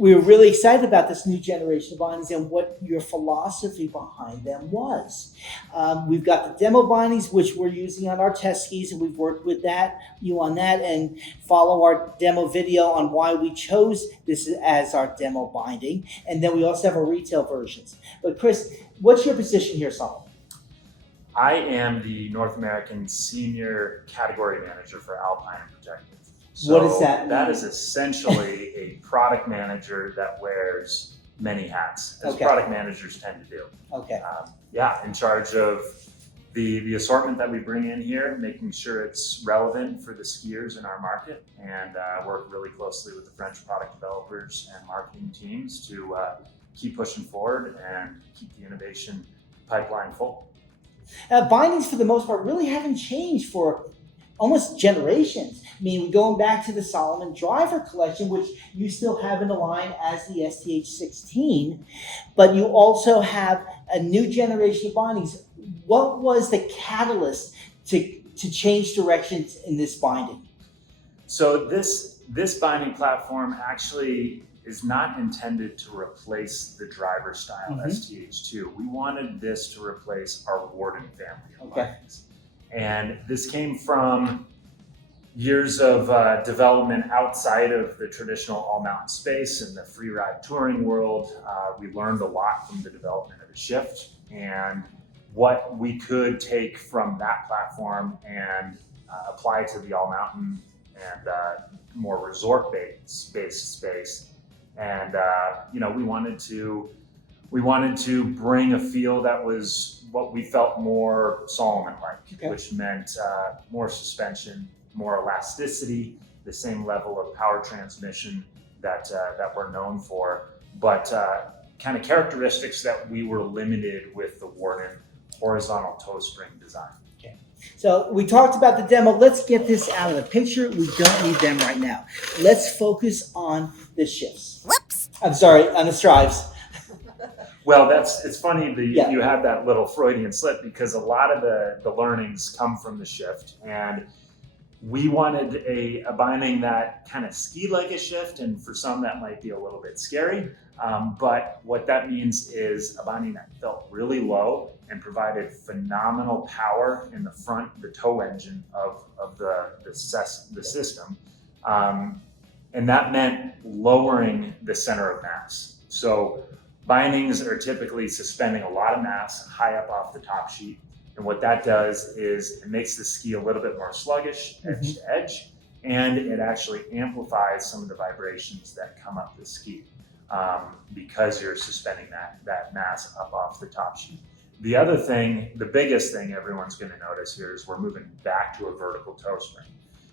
we were really excited about this new generation of bindings and what your philosophy behind them was. We've got the demo bindings, which we're using on our test skis, and we've worked with you on that, and follow our demo video on why we chose this as our demo binding. And then we also have our retail versions. But Chris, what's your position here, Solomon? I am the North American Senior Category Manager for Alpine and Protective. So what does that mean? That is essentially a product manager that wears many hats, as product managers tend to do. Okay. In charge of the assortment that we bring in here, making sure it's relevant for the skiers in our market, and work really closely with the French product developers and marketing teams to keep pushing forward and keep the innovation pipeline full. Bindings, for the most part, really haven't changed for almost generations. I mean, going back to the Salomon Driver collection, which you still have in the line as the STH16, but you also have a new generation of bindings. What was the catalyst to change directions in this binding? So this binding platform actually is not intended to replace the driver style STH2. We wanted this to replace our Warden family of bindings. And this came from years of development outside of the traditional all-mountain space in the free ride touring world. We learned a lot from the development of the Shift and what we could take from that platform and apply to the all-mountain and more resort-based space. And we wanted to bring a feel that was what we felt more Salomon-like, which meant more suspension, more elasticity, the same level of power transmission that we're known for, but kind of characteristics that we were limited with the Warden horizontal toe spring design. Okay. So we talked about the demo. Let's get this out of the picture. We don't need them right now. Let's focus on the shifts. Whoops. I'm sorry, on the strives. Well, it's funny that you had that little Freudian slip, because a lot of the learnings come from the Shift, and we wanted a binding that kind of skied like a Shift, and for some that might be a little bit scary. But what that means is a binding that felt really low and provided phenomenal power in the front, the toe engine of the system. And that meant lowering the center of mass. So bindings are typically suspending a lot of mass high up off the top sheet. And what that does is it makes the ski a little bit more sluggish, edge to edge, and it actually amplifies some of the vibrations that come up the ski because you're suspending that mass up off the top sheet. The other thing, the biggest thing everyone's going to notice here is we're moving back to a vertical toe spring.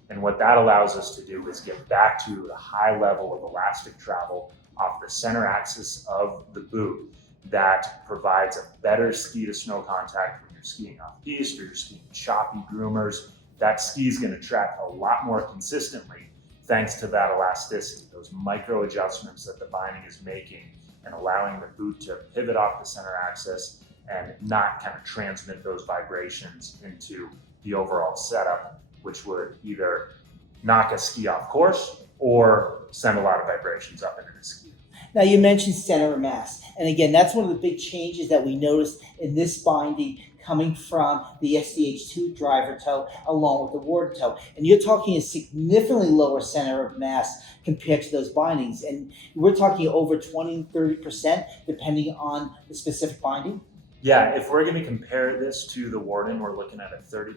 And what that allows us to do is get back to the high level of elastic travel off the center axis of the boot that provides a better ski to snow contact when you're skiing off piste or you're skiing choppy groomers. That ski is going to track a lot more consistently thanks to that elasticity, those micro adjustments that the binding is making and allowing the boot to pivot off the center axis and not kind of transmit those vibrations into the overall setup, which would either knock a ski off course or send a lot of vibrations up into the ski. Now, you mentioned center of mass. And again, that's one of the big changes that we noticed in this binding coming from the STH2 driver toe along with the Warden toe. And you're talking a significantly lower center of mass compared to those bindings. And we're talking over 20, 30% depending on the specific binding. Yeah, if we're going to compare this to the Warden, we're looking at a 30%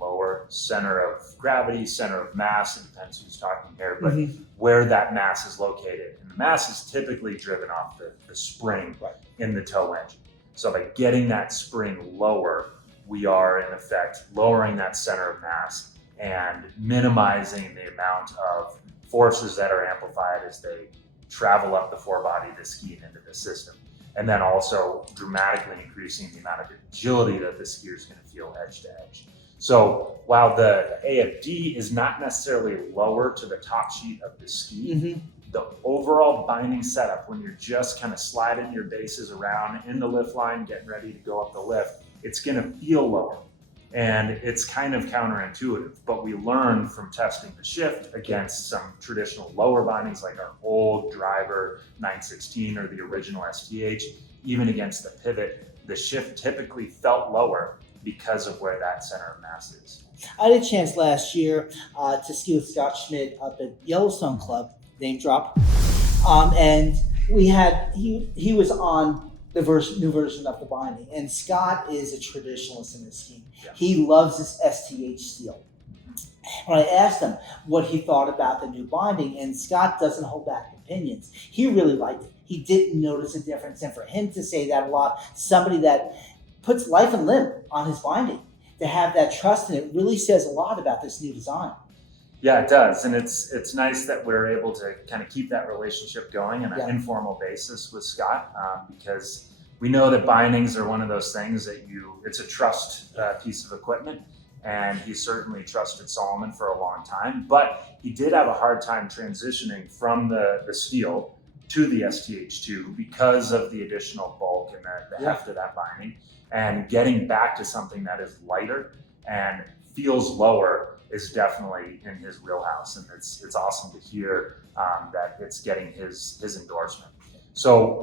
lower center of gravity, center of mass. It depends who's talking here, but where that mass is located. And the mass is typically driven off the spring in the toe engine. So by getting that spring lower, we are in effect lowering that center of mass and minimizing the amount of forces that are amplified as they travel up the forebody of the ski and into the system. And then also dramatically increasing the amount of agility that the skier is going to feel edge to edge. So while the AFD is not necessarily lower to the top sheet of the ski, the overall binding setup, when you're just kind of sliding your bases around in the lift line, getting ready to go up the lift, it's going to feel lower. And it's kind of counterintuitive, but we learned from testing the shift against some traditional lower bindings like our old driver 916 or the original STH, even against the pivot, the shift typically felt lower because of where that center of mass is. I had a chance last year to ski with Scott Schmidt up at Yellowstone Club, name drop, and he was on the new version of the binding, and Scott is a traditionalist in his skiing. Yeah. He loves his STH steel. When I asked him what he thought about the new binding, and Scott doesn't hold back opinions, he really liked it. He didn't notice a difference, and for him to say that a lot, somebody that puts life and limb on his binding, to have that trust in it really says a lot about this new design. Yeah, it does, and it's nice that we're able to kind of keep that relationship going on an informal basis with Scott, because we know that bindings are one of those things that it's a trust piece of equipment, and he certainly trusted Salomon for a long time, but he did have a hard time transitioning from the steel to the STH2 because of the additional bulk and the heft of that binding, and getting back to something that is lighter and feels lower is definitely in his wheelhouse, and it's awesome to hear that it's getting his endorsement. So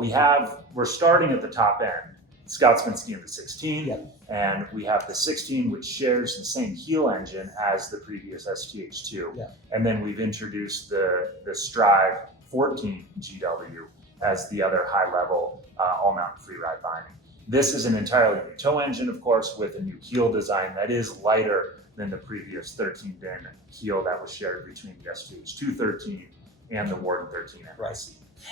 we're starting at the top end. Scott's been skiing the 16, and we have the 16, which shares the same heel engine as the previous STH2, and then we've introduced the Strive 14 GW as the other high-level all-mountain freeride binding. This is an entirely new toe engine, of course, with a new heel design that is lighter than the previous 13-pin heel that was shared between the STH2 13 and the Warden 13 NYC. Right.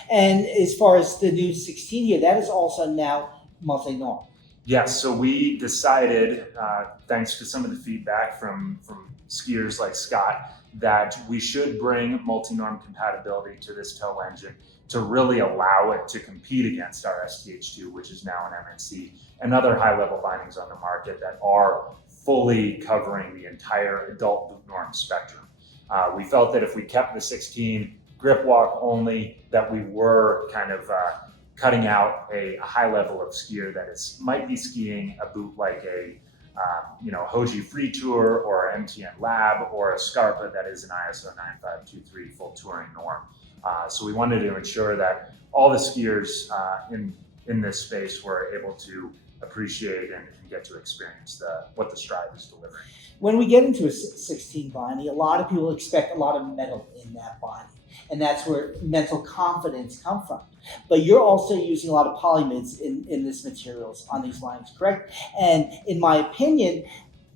And as far as the new 16 here, that is also now monthly norm. Yes, so we decided, thanks to some of the feedback from skiers like Scott, that we should bring multi-norm compatibility to this toe engine to really allow it to compete against our STH2, which is now an MNC, and other high-level bindings on the market that are fully covering the entire adult boot norm spectrum. We felt that if we kept the 16 grip walk only, that we were kind of cutting out a high level of skier that might be skiing a boot like a Hoji Free Tour or MTN Lab or a Scarpa that is an ISO 9523 full touring norm. So we wanted to ensure that all the skiers in this space were able to appreciate and get to experience what the Strive is delivering. When we get into a 16 binding, a lot of people expect a lot of metal in that binding, and that's where mental confidence comes from. But you're also using a lot of polymids in this materials on these bindings, correct? And in my opinion,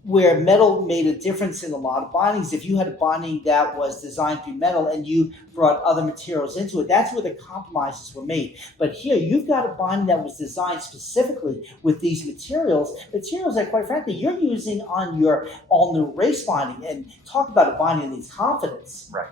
where metal made a difference in a lot of bindings, if you had a binding that was designed through metal and you brought other materials into it, that's where the compromises were made. But here, you've got a binding that was designed specifically with these materials that, quite frankly, you're using on your all-new race binding. And talk about a binding that needs confidence. Right.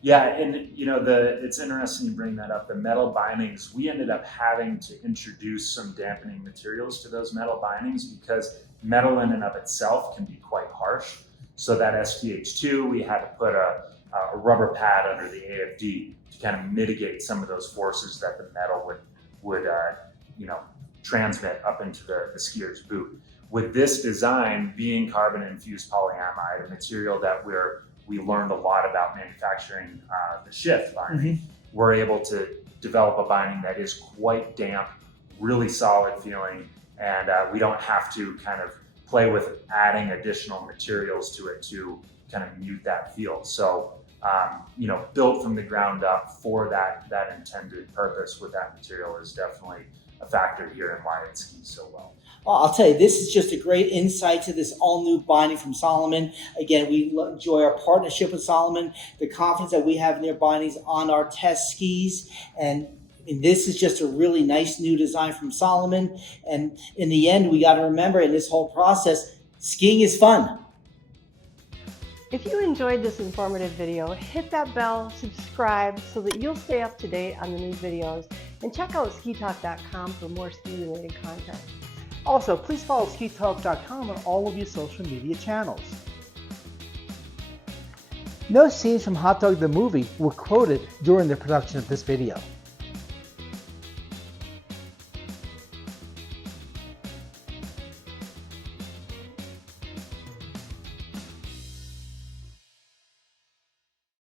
Yeah, and it's interesting you bring that up. The metal bindings, we ended up having to introduce some dampening materials to those metal bindings because metal in and of itself can be quite harsh. So that STH2, we had to put a rubber pad under the AFD to kind of mitigate some of those forces that the metal would transmit up into the skier's boot. With this design being carbon-infused polyamide, a material that we learned a lot about manufacturing the shift binding, we're able to develop a binding that is quite damp, really solid feeling, and we don't have to kind of play with adding additional materials to it to kind of mute that feel. So, built from the ground up for that intended purpose with that material is definitely a factor here in why it skis so well. Well, I'll tell you, this is just a great insight to this all-new binding from Salomon. Again, we enjoy our partnership with Salomon, the confidence that we have in their bindings on our test skis, and this is just a really nice new design from Salomon. And in the end, we got to remember in this whole process, skiing is fun. If you enjoyed this informative video, hit that bell, subscribe so that you'll stay up to date on the new videos, and check out SkiTalk.com for more ski-related content. Also, please follow SkiTalk.com on all of your social media channels. No scenes from Hot Dog the movie were quoted during the production of this video.